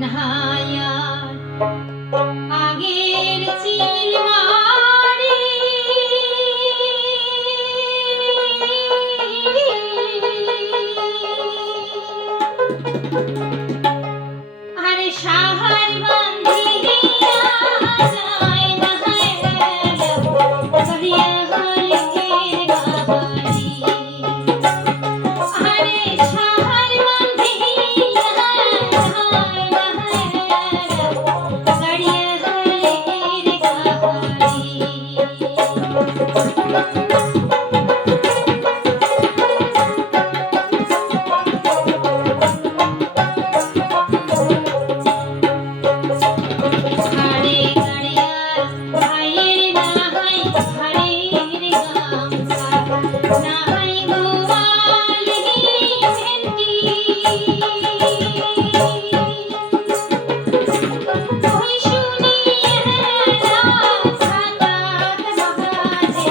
নাহায়ার আগের চিলমারি আরে সাহার বান্ধিয়া যায় নাহায়ার করিয়া হলে গাবারি আরে সাহার বান্ধিয়া যায় নাহায়ার করিয়া হলে গাবারি হারে গাড়িয়ার ভাইয়ের নাহাই হারের গামছা নাহাই গোয়ালি ভেন্ডি ওই শুনিয়ে রাত হাতাত বাজে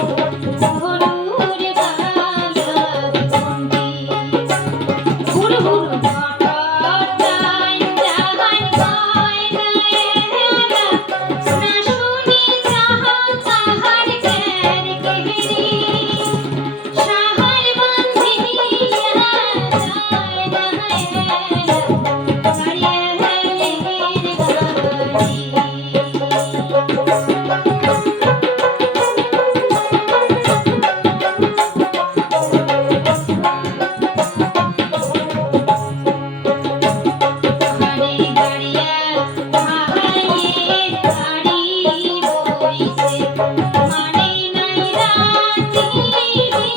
গরুর গালার ঘন্টি হুর হুর ঘটর টাইম জাহান কয় নায়েরা না শুনি জাহান তাহার কের কেহরি সাহার বান্ধিয়া যায় নায়েরা গাড়িয়ে হেলের গাড়ি হারে গাড়িয়া ভাইয়ের গাড়ি বইছে মানে নাই রাতি বিহি